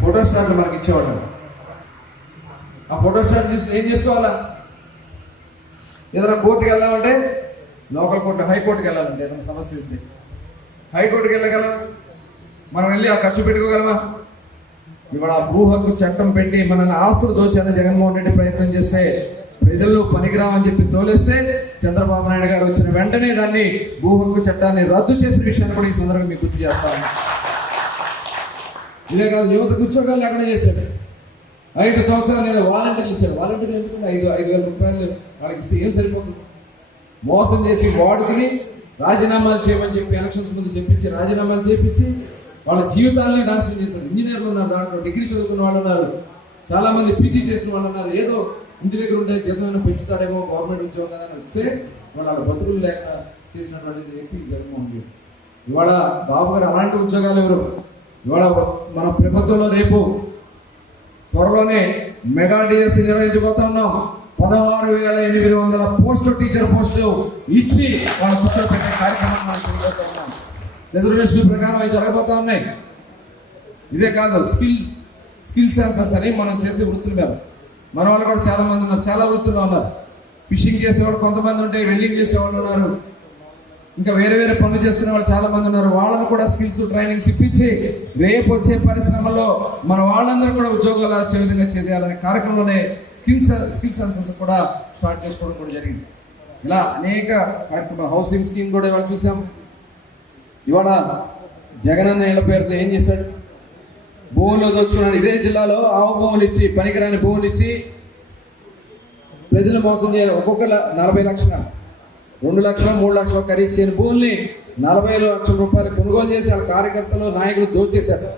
Photo స్టాండ్లు మనకి ఇచ్చేవాడు ఆ ఫోటో స్టాట్ తీసుకుని ఏం చేసుకోవాలా? ఏదైనా కోర్టుకి వెళ్దామంటే లోకల్ కోర్టు హైకోర్టుకి వెళ్ళాలంటే ఏదైనా సమస్య ఉంది హైకోర్టుకి వెళ్ళగలమా? మనం వెళ్ళి ఆ ఖర్చు పెట్టుకోగలమా? ఇవాళ ఆ భూ హక్కు చట్టం పెట్టి మనల్ని ఆస్తులు దోచాలని జగన్మోహన్ రెడ్డి ప్రయత్నం చేస్తే ప్రజల్లో పనికిరామని చెప్పి తోలేస్తే చంద్రబాబు నాయుడు గారు వచ్చిన వెంటనే దాన్ని భూ హక్కు చట్టాన్ని రద్దు చేసిన విషయాన్ని కూడా ఈ సందర్భంగా మీకు గుర్తు చేస్తాను ఇదే కాదు యువతకు ఉద్యోగాలు లేకుండా చేశాడు. ఐదు సంవత్సరాలు నేను వాలంటీర్లు ఇచ్చాను. వాలంటీర్లు ఎందుకంటే ఐదు ఐదు వేల రూపాయలు వాళ్ళకి ఇస్తే ఏం సరిపోతుంది? మోసం చేసి వాడుకుని రాజీనామాలు చేయమని చెప్పి ఎలక్షన్స్ ముందు చెప్పించి రాజీనామాలు చేపించి వాళ్ళ జీవితాలని నాశనం చేశారు ఇంజనీర్లు ఉన్నారు దాంట్లో డిగ్రీ చదువుకున్న వాళ్ళు ఉన్నారు. చాలా మంది పీజీ చేసిన వాళ్ళు ఉన్నారు. ఏదో ఇంటి దగ్గర ఉండే జీతమైన పెంచుతాడేమో గవర్నమెంట్ ఉద్యోగం కదా అని వస్తే వాళ్ళ బతుకులు లేక చేసినటువంటి ఏపీ జగన్మోహన్ రెడ్డి. ఇవాళ బాబు గారు అలాంటి ఉద్యోగాలు ఎవరు? ఇవాళ మన ప్రభుత్వంలో రేపు త్వరలోనే మెగా డిఎస్సి నిర్వహించబోతా ఉన్నాం. పదహారు వేల ఎనిమిది వందల పోస్టు టీచర్ పోస్టులు ఇచ్చి వాళ్ళు కూర్చోబెట్టే కార్యక్రమం మనం చేయబోతా ఉన్నాం. రిజర్వేషన్ ప్రకారం అవి జరగబోతా ఉన్నాయి. ఇదే కాదు స్కిల్ స్కిల్ సెన్సెస్ అని మనం చేసే వృత్తులు మీద మన వాళ్ళు కూడా చాలామంది ఉన్నారు చాలా వృత్తులు ఉన్నారు. ఫిషింగ్ చేసేవాళ్ళు కొంతమంది ఉంటే వెల్డింగ్ చేసేవాళ్ళు ఉన్నారు. ఇంకా వేరే వేరే పనులు చేసుకునే వాళ్ళు చాలా మంది ఉన్నారు. వాళ్ళని కూడా స్కిల్స్ ట్రైనింగ్స్ ఇప్పించి రేపు వచ్చే పరిశ్రమల్లో మన వాళ్ళందరూ కూడా ఉద్యోగాలు వచ్చే విధంగా చేయాలనే కార్యక్రమంలోనే స్కిల్స్ స్కిల్ సెన్సెస్ కూడా స్టార్ట్ చేసుకోవడం కూడా జరిగింది. ఇలా అనేక కార్యక్రమాలు. హౌసింగ్ స్కీమ్ కూడా ఇవాళ చూసాం. ఇవాళ జగనన్న ఇళ్ళ పేరుతో ఏం చేశాడు? భూములు దోచుకున్నాడు. ఇదే జిల్లాలో ఆవు భూములు ఇచ్చి పనికిరాని భూములు ఇచ్చి ప్రజలు మోసం చేయాలి. ఒక్కొక్క ల- నలభై లక్షల రెండు లక్షల మూడు లక్షల ఖరీదు చేయని భూముల్ని నలభై లక్షల రూపాయలు కొనుగోలు చేసి వాళ్ళ కార్యకర్తలు నాయకులు దోచేశారు.